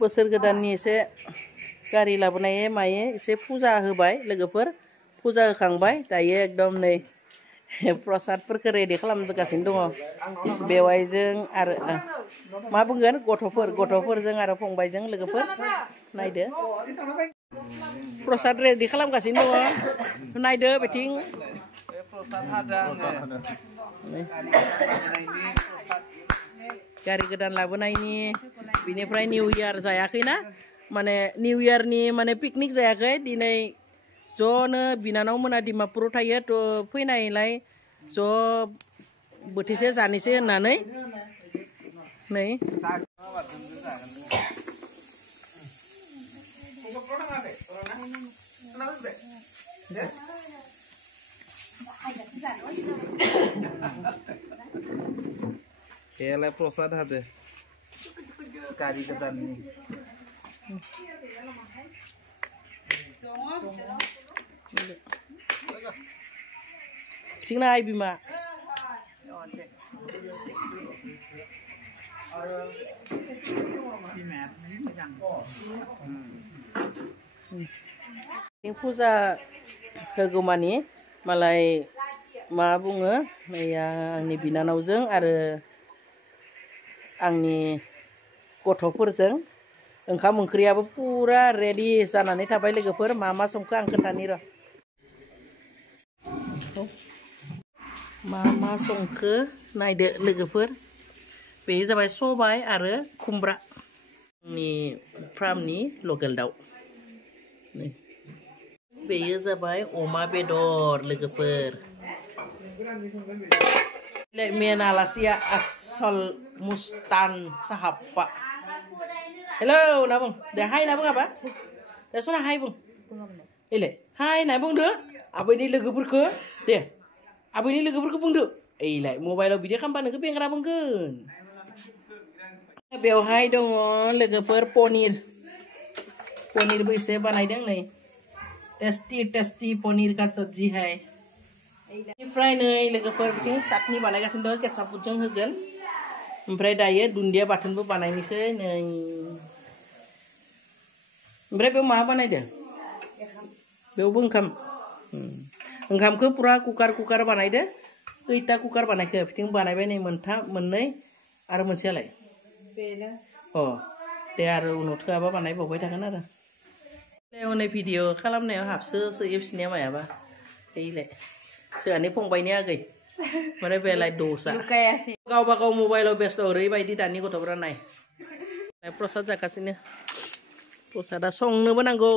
बोसोर गोदाननि एसे गारि लाबोनाय माये एसे फुजा होबाय लोगोफोर फुजा होखांबाय दायो एकदम नै प्रसादफोरखौ रेडि खालामगासिनो दङ बेवाइजों आरो मा बुंगोन गथ'फोरजों आरो फंबायजों लोगोफोर नायदो प्रसाद रेडि खालामगासिनो दङ नायदो बेथिं प्रसाद हादों गारि गोदान लाबोनायनि बिनिफ्राय निउ इयार जायाखैना माने निउ इयारनि माने पिकनिक जायाखै दिनै ज'नो बिनानाव मोना डिमापुराव थायो थ' फैनायलाय ज' बोथिसे जानोसै होननानै नै प्रसाद हादो गारि गोदाननि बिथिं नाय बिमा फुजा होगौमानि मालाय मा बुङो आंनि बिनानावजों आरो आंनि गथ'फोरजों ओंखाम ओंख्रियाबो पुरा रेडि जानानै थाबाय लोगोफोर मा संखो आं खोन्थानि र' मा संखो नायदो लोगोफोर बेयो जाबाय सबाय आरो खुमब्रा आंनि फार्मनि लकेल दाउ बेयो जाबाय अमा बेदर लोगोफोर मेन आलासिया आसल मुस्तान साहाब pak hello na bung dah hai na bung apa dah sona hai bung ile hai na bung de abang ni logoफोरखौ deh abang ni logoफोरखौ बुंदो ile मबाइलाव भिडिअ खालामबानो नोंखौ बेंग्रा बुंगोन बेवहाय दङ लोगोफोर पनिरबो एसे बानायदों नै टेस्टी पनीर का सब्जी है बेनिफ्राय नै लोगोफोर बिथिं चाटनि बानायगासिनो दं केसापुटजों होगोन ओमफ्राय दायो दुन्दिया बाथोनबो बानायनोसै नै ओमफ्राय बेयाव मा बानायदो बेयावबो ओंखामखौ पुरा कुकार बानायदो खैथा कुकार बानायखो बिथिं बानायबाय नै मोननै आरो मोनसेयालाय बेनो दे आरो उनाव थोआबा बानायबावबाय थागोन आरो हनै भिडिअ खालामनायाव हाबसो बिसिनिया मायाबा ओइलाय जोंहानि फंबायनि आगै ओमफ्राय बेलाय दसा गावबा गाव मबाइलाव बेस्थ ओरैबायदि दानि गथ'फोरा नाय प्रसाद जागासिनो प्रसादा संनोबो नांगौ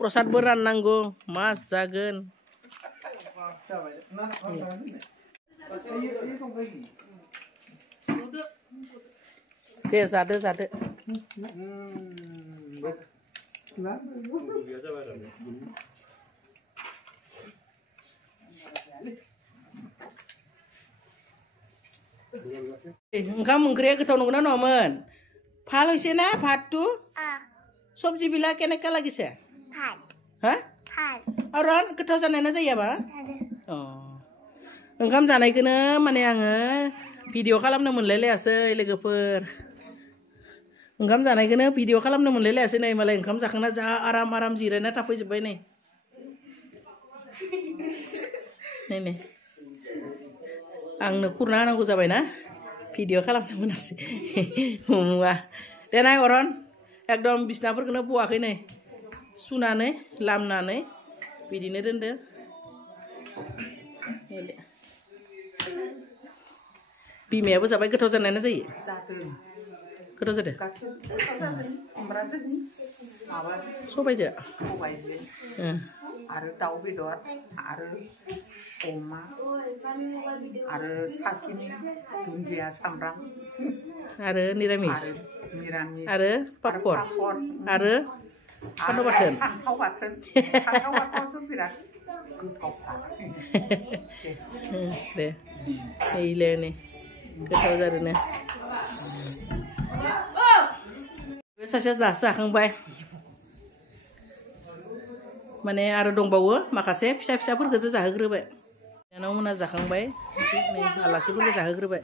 प्रसादबो राननांगौ मा जागोन दे जादो ओंखाम ओंख्रिया गोथाव नंगौना नङामोन ভাল হইছে না ভাতটো সবজি বিলা কেনেকা লাগিছে ভাল হ্যাঁ ভাল আৰু गोथाव जानाय ना जायाबा ओंखाम जानायखौनो माने आङो भिडिअ खालामनो मोनलायलायासै लोगोफोर ओंखाम जानायखौनो भिडिअ खालामनो मोनलायलायासै नै मालाय ओंखाम जाखांना जा आराम जिरायना थाफैजोब्बाय नै नै आंनो खुरना होनांगौ जाबायना भिडिअ खालामनो मोनासै मुवा दे नाय अरन एकदम बिसनाफोरखौनो बवाखै नै सुनानै लामनानै बिदिनो दोनदो बिमायाबो जाबाय गोथाव जानाय ना जायो गोथाव जादों सबायजों आरो दाउ बेदर आरो अमा आरो साखिनि दुन्दिया सामब्राम आरो निरामिस आरो पापड़ आरो फान्थाव बाथोन फान्थावआथ' बिराद गोथावखा दे ओइले नै गोथाव जादोंनो बे सासेया दासो जाखांबाय माने आरो दंबावो माखासे फिसाफोरखौसो जाहोग्रोबाय बिनानाव मोना जाखांबाय आलासिफोरखौ जाहोग्रोबाय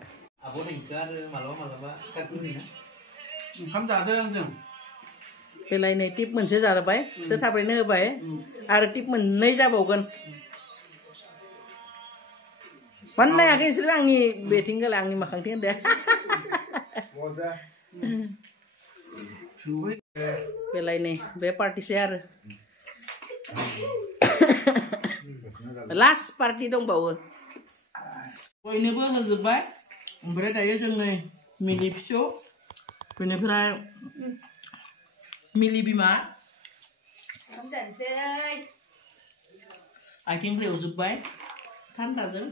ओंखाम जादों जों बेलाय नै टिप मोनसे जाबाय बिसोर साब्रैनो होबाय आरो टिप मोननै जाबावगोन मानो नायाखै नोंसोर आंनि बेथिं गलाय आंनि मोखांथिं होनदो बेलाय नै बे पार्टिसै आरो लास्ट पार्टि दंबावो बयनोबो होजोबबाय ओमफ्राय दायो जों नै मिलि फिसौ बेनिफ्राय मिलि बिमा आथिं रेवजोबबाय थान्दाजों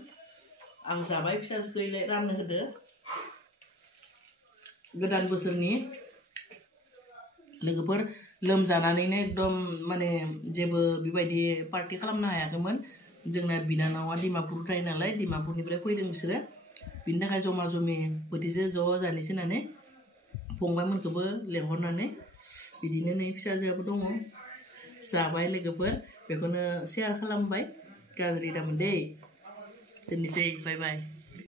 आं जाबाय फिसाजोखौ राननो होदो गोदान बोसोरनि लोगोफोर लोमजानानैनो एकदम माने जेबो बेबायदि पार्टि खालामनो हायाखैमोन जोंना बिनानावा डिमापुर थायो नालाय डिमापुरनिफ्राय फैदों बिसोरो बिनि थाखाय जमा जमि बोथिसे ज' जानोसै होननानै फंबायमोनखौबो लेंहरनानै बिदिनो नै फिसाजोआबो दङ जाबाय लोगोफोर बेखौनो शेयार खालामबाय गाज्रि दामोन दै दोननोसै बाय बाय